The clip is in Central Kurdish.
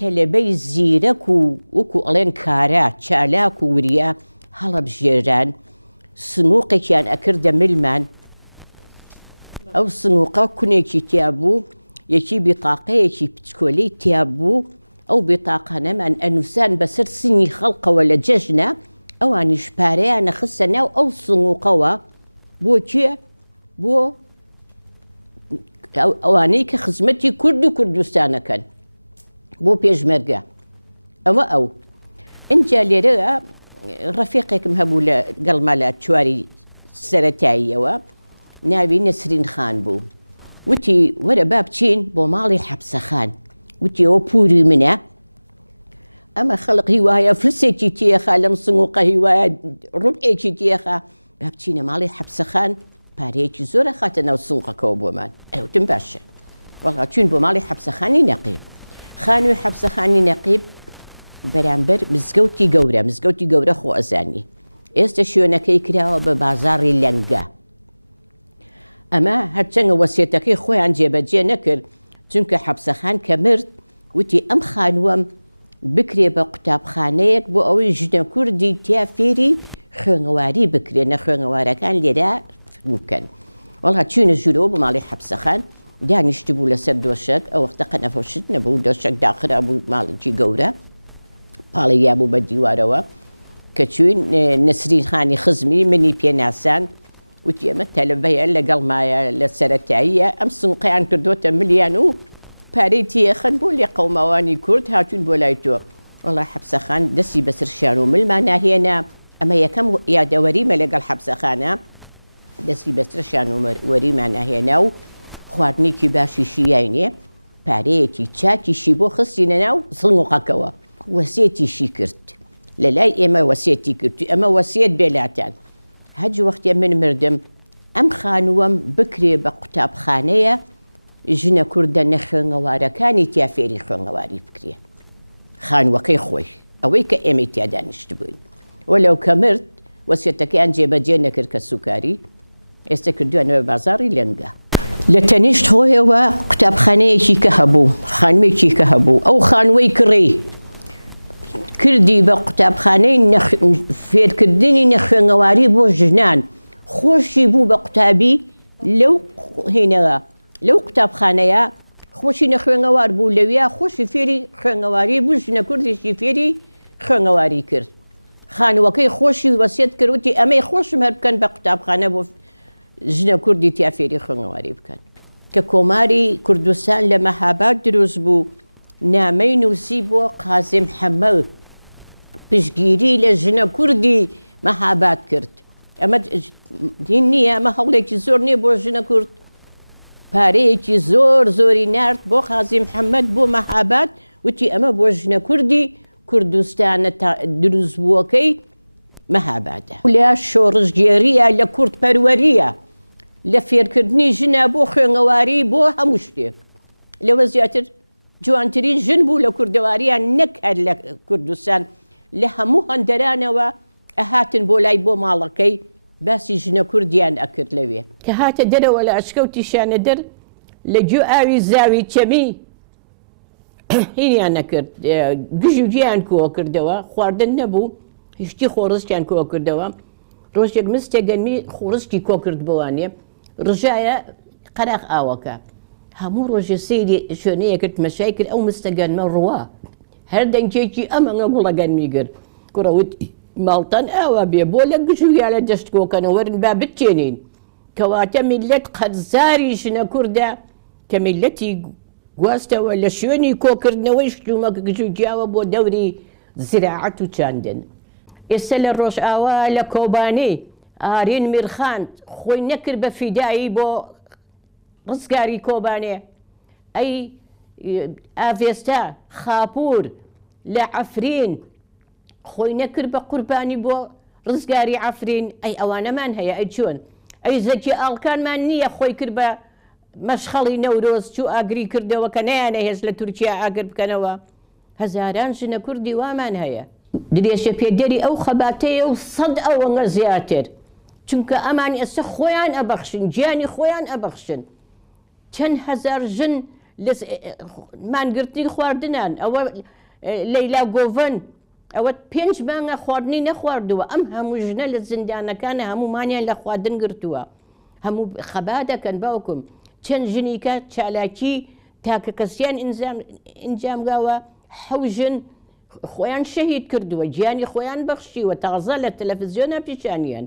تەلەبەی زیرەک و وەکو ئەڵێن کارە چالاک و وریە هەڵەبژێران سنووقێکیان ئەکردە ملمان ئەو سنووقە کونێکی تیا بوو یەکی بیتاقەیەکی پچکۆلەی تیا بوو ئەو بیتاقانەمان ئەنووسان بەسەر سنی خەڵقەوە لە جەژنە ئەوانیش پارەیانە خستە ناو ئەو سنووقەوە بۆ کێ؟ بۆ ئەوانەی کە خزمەتی کورد و کوردستانەکەن بۆ پێشمەرگە ئەو ئینجا لێرە ڕەفیقێکم هەبوو لە گەڵما لە چواری سەرەتاییەوە ناوی نەسرین خان بوو وتی وەرە با بچین بۆ ماڵی حەبسەخان وتی ئەوە پووری منە ئەمە خەڵق هیوایە فلسێکی تێخە لەم سنووقە هیوایە ڕوبئێکی تێخە با بچینە ماڵی حەبسەخان پارەیەکی زۆرە خاتە ناو سنووقەکەەوە بۆمان ئەوتم باشە وەڵا چوین بۆ ماڵی حەبسەخانی نەقیب خانووی حەبسەخانی نەقیب بەرامبەر مزگەوتی گەورە خۆ ئەزانی ئێستا شوێنەکەی کراوە بە بازاڕی لەنگە ئەمە هەرچەنگە وەسیەتەکەی خۆیان جێبەجێ نەکرد چونکە حەبسەخان کە مرد وتی ئەم خانووەم بکرێ بە قوتابخانەیەک بۆ ئەوەی ژنە کوردی تیا فێری خوێنەواری بکرێنە خوێنەوارەکان لێرە بکەن وەڵا چوونە ژوورەوە بە ماڵی حەبسەخان دانیشتی بوو لەسەر دۆشک ئەو وەختە قەنەفەشت نەبوو دۆشک داخرا بوو ماڵێکی گەورە پاڵەیا بوو بە دیوارەوە کە چوین نەسرین خانی خزمی منی پێناسان وتی ئەمە تەلەبەیە لەگەڵمایە لە سەرەتاییە ئەم سنووقەیان کردوتە ملیان و پارەی تیەخەن بۆ لێ قەوماوانی کورد هاتوون بۆ لای تۆ وەڵا حەبسەخان دەستی بەسەر شیان و ملمان ناهێنا ئەمە یەکەم یادەوەریمە لەگەڵ حەبسەخانە دەستی بەسەر شیان و وەریمان ناهێنا و خواردنێکی باشیشی یاینێ پارەیەکی چاکیشی بۆ خستینە ناو سنووقەکەوە وەسیەتیشی کرد لە لای ئێمە وەسیەتی کرد ئەمە وەسیەت بێلاتان هەج وەختێ من مردم ئەم خانووەم بکرێ بە قوتابخانەیە ژنە کوردە نەخوێنەوارەکانی تیا فێری خوێنەواری بکرێ خانووەکەی خۆی ئەوەی کە ئێمەی تیا دانیشت بووین وەلەو کە مرد وەسیەتەکەیان جێبەجێ نەکرد کە سوکاری ئێستا کردووانەوە بازاڕی لەنگە لە تەنیشت خۆیەوە قوتابخانەیەکی کە هەبوو خانوویەکی کە هەبوو ئەو خانووەی کڕی کردی بە قوتابخانەی فێرکردنی نەخوێنەواری بۆ ژنان خۆشی بوو بە قوتابی لەو هێنەوە لەو قوتابخانەیە خۆشی نەخوێنەوار بوو لەویا خۆشی فێری خوێنەواری بوو ژنە کوردیشی فێری خوێنەواری کرد خانووەکەی خۆشی وەسیەت کردوتی ئەمەی خۆشم هەر بکەن بە قوتابخانە بۆ ژنە کوردی تیا فێری خوێنەواری بکەن کە کۆماری کوردستان لە مەهاباد دروست بوو نامەی نووسی بۆ قازم حەمەد پشتگیری لە ژنە کوردی مەهاباد کرد ئەمە هین نییە ئەمە هەوڵێکی زۆر نییە بۆ ژنە کورد پارەیەکی زۆری نارد بۆ قازم حەمەد بۆ مەهاباد وتی ئەمە بۆ ژنە کوردی کوردستانە دروست بووەکەی مەهابادە لە شۆڕژگێریە لە کوردپەروەریە لە فێرکردنی ژنە بۆ خوێنەواری بۆ هەموو شتێک لەوە زیاتر جوانترین ژن بوو لە کوردەواریان نەک هەر لە کوردستان لە هەموو هەندەرانەوە ئەهاتن بۆ لای بۆ ماڵەکەی باسی ژنە کوردیان ئەکرد لەوێ هاتە دەرەوە لە ئەشکەوتی شانە دەر لە گوێ ئاوی زاوی چەمی هینیان نەکرد گژوگیان کۆ کردەوە خواردن نەبوو گشتی خۆڕستیان کۆ کردەوە ڕۆژێک مستێ گەرمی خۆڕستی کۆ کرد بۆوانێ ڕژایە قەراق ئاوەکە هەموو ڕۆژێ سەیری شوێنەیە کرد مەشای کرد ئەو مستە گەرمە ڕوا هەر دەنگێکی ئەمەڵە هەڵە گەرمی گرت کوڕەوت ماڵتان ئاوا بێ بۆ لە گژویا لە دەست کۆکەنەوە وەرن با بتێنین کەواتە میلەت قەرزاری ژنە کووردە کە میلەتی گواستەوە لە شوێنی کۆکردنەوەی شتومە گژوگیاوە بۆ دەوری زراعەت و چاندن ئێستا لە ڕۆژئاوا لە کۆبانێ ئارین میرخان خۆی نەکرد بە فیدایی بۆ ڕزگاری کۆبانێ ئەی ئاڤێستا خاپوور لە عەفرین خۆی نەکرد بە قوربانی بۆ ڕزگاری عەفرین ئەی ئەوانەمان هەیە ئەی چۆن ئەی زەکی ئاڵکانمان نییە خۆی کرد بە مەشخەڵی نەورۆز چوو ئاگری کردەوە کە نەیانە هێز لە تورکیا ئاگر بکەنەوە هەزاران ژنە کوردی وامان هەیە درێژە پێدەری ئەو خەباتەیە و 100 ئەوەنگە زیاتر چونکە ئەمان ئێستا خۆیان ئەبەخشن گیانی خۆیان ئەبەخشن چەند هەزار ژن مانگرتنی خواردنان ئەوە لەیلا گۆڤن ئەوە 5 مانگە خواردنی نەخواردووە ئەم هەموو ژنە لە زیندانەکانە هەمومانیان لە خواردن گرتووە هەموو خەبا دەکەن باوکم چەند ژنیکە چالاکی تاکە کەسیان ئینجامگاوە حەوژن خۆیان شەهید کردووە گیانی خۆیان بەخشیوە تازە لە تەلەڤیزیۆنە پیشانیان